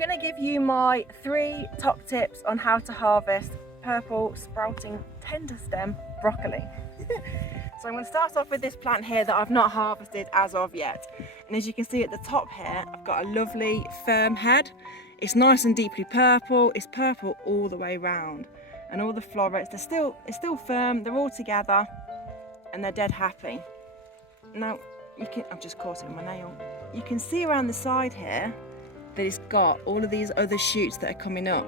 going to give you my 3 top tips on how to harvest purple sprouting tender stem broccoli. So I'm going to start off with this plant here that I've not harvested as of yet. And as you can see at the top here, I've got a lovely firm head. It's nice and deeply purple. It's purple all the way round. And all the florets, it's still firm, they're all together and they're dead happy. Now, I've just caught it with my nail. You can see around the side here that it's got all of these other shoots that are coming up.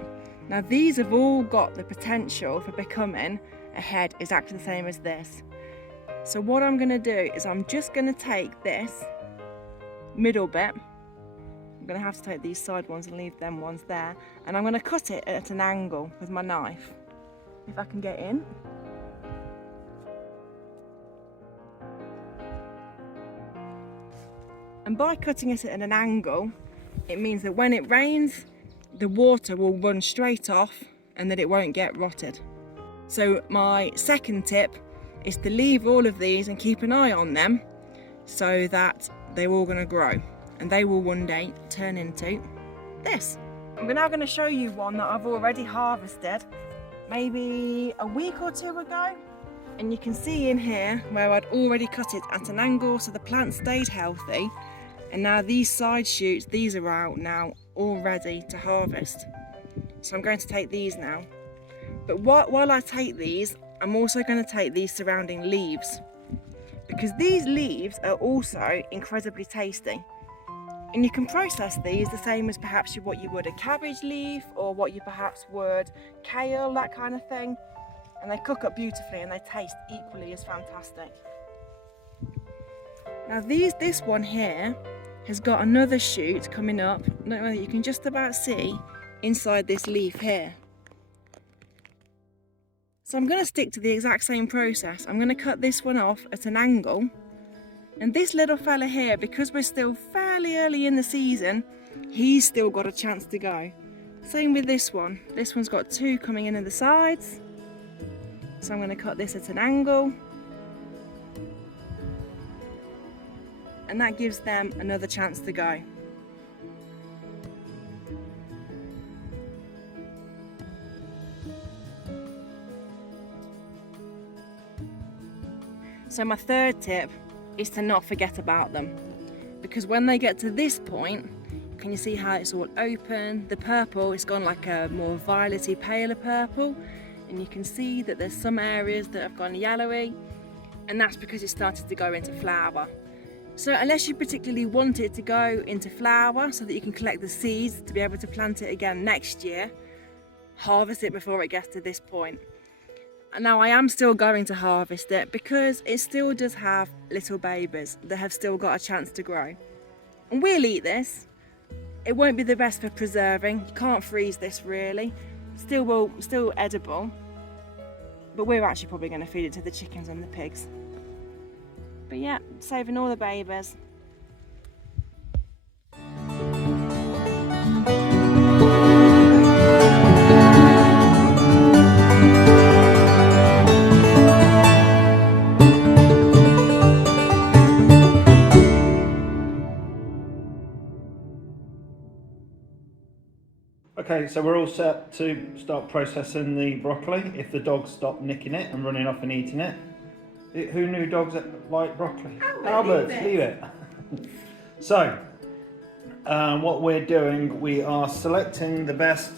Now these have all got the potential for becoming a head exactly the same as this. So what I'm going to do is I'm just going to take this middle bit, I'm going to have to take these side ones and leave them ones there, and I'm going to cut it at an angle with my knife, if I can get in. And by cutting it at an angle, it means that when it rains, the water will run straight off and that it won't get rotted. So my second tip is to leave all of these and keep an eye on them so that they're all going to grow and they will one day turn into this. I'm now going to show you one that I've already harvested maybe a week or 2 ago, and you can see in here where I'd already cut it at an angle so the plant stayed healthy, and now these side shoots, these are out now all ready to harvest. So I'm going to take these now, but while I take these, I'm also going to take these surrounding leaves, because these leaves are also incredibly tasty. And you can process these the same as perhaps what you would a cabbage leaf, or what you perhaps would kale, that kind of thing. And they cook up beautifully and they taste equally as fantastic. Now this one here has got another shoot coming up. I don't know whether you can just about see inside this leaf here. So I'm going to stick to the exact same process. I'm going to cut this one off at an angle. And this little fella here, because we're still fairly early in the season, he's still got a chance to go. Same with this one. This one's got 2 coming in at the sides. So I'm going to cut this at an angle. And that gives them another chance to go. So my third tip is to not forget about them, because when they get to this point, can you see how it's all open? The purple, it's gone like a more violety, paler purple, and you can see that there's some areas that have gone yellowy, and that's because it started to go into flower. So unless you particularly want it to go into flower so that you can collect the seeds to be able to plant it again next year, harvest it before it gets to this point. And now I am still going to harvest it because it still does have little babies that have still got a chance to grow. And we'll eat this. It won't be the best for preserving. You can't freeze this really. Still edible. But we're actually probably going to feed it to the chickens and the pigs. But yeah, saving all the babies. Okay, so we're all set to start processing the broccoli if the dogs stop nicking it and running off and eating it. Who knew dogs like broccoli? Albert, leave it. So, what we're doing, we are selecting the best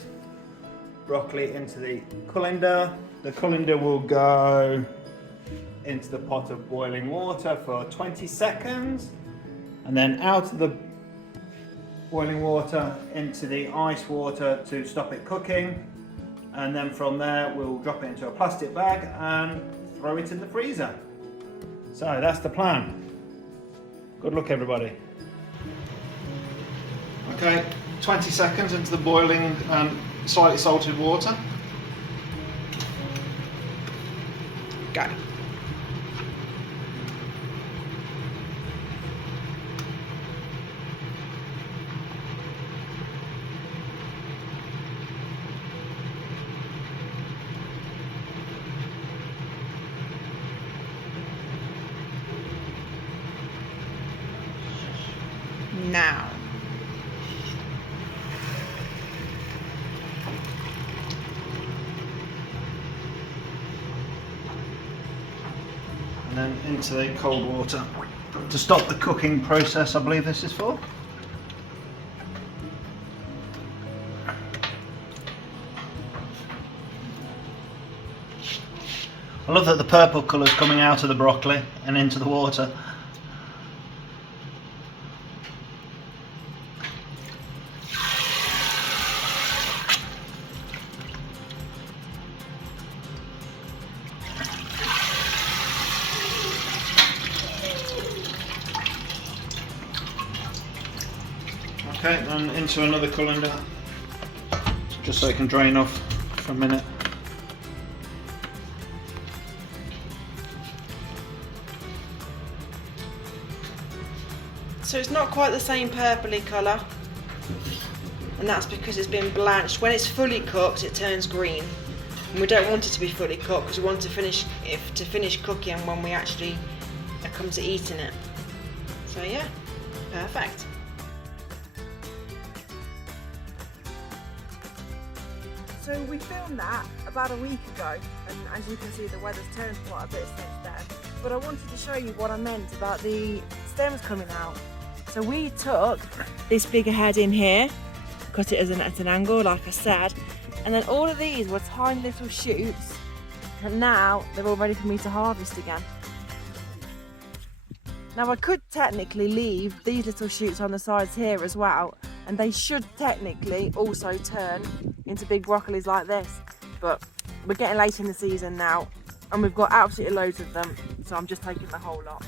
broccoli into the colander. The colander will go into the pot of boiling water for 20 seconds and then out of the boiling water into the ice water to stop it cooking, and then from there we'll drop it into a plastic bag and throw it in the freezer. So that's the plan. Good luck everybody. Okay, 20 seconds into the boiling slightly salted water. Go. Now. and then into the cold water to stop the cooking process, I believe this is for. I love that the purple colour is coming out of the broccoli and into the water. Okay, then into another colander, just so it can drain off for a minute. So it's not quite the same purpley colour, and that's because it's been blanched. When it's fully cooked, it turns green, and we don't want it to be fully cooked because we want to finish cooking when we actually come to eating it. So yeah, perfect. So we filmed that about a week ago, and as you can see the weather's turned quite a bit since then. But I wanted to show you what I meant about the stems coming out. So we took this bigger head in here, cut it at an angle like I said, and then all of these were tiny little shoots, and now they're all ready for me to harvest again. Now I could technically leave these little shoots on the sides here as well, and they should technically also turn into big broccolis like this, but we're getting late in the season now and we've got absolutely loads of them, so I'm just taking the whole lot.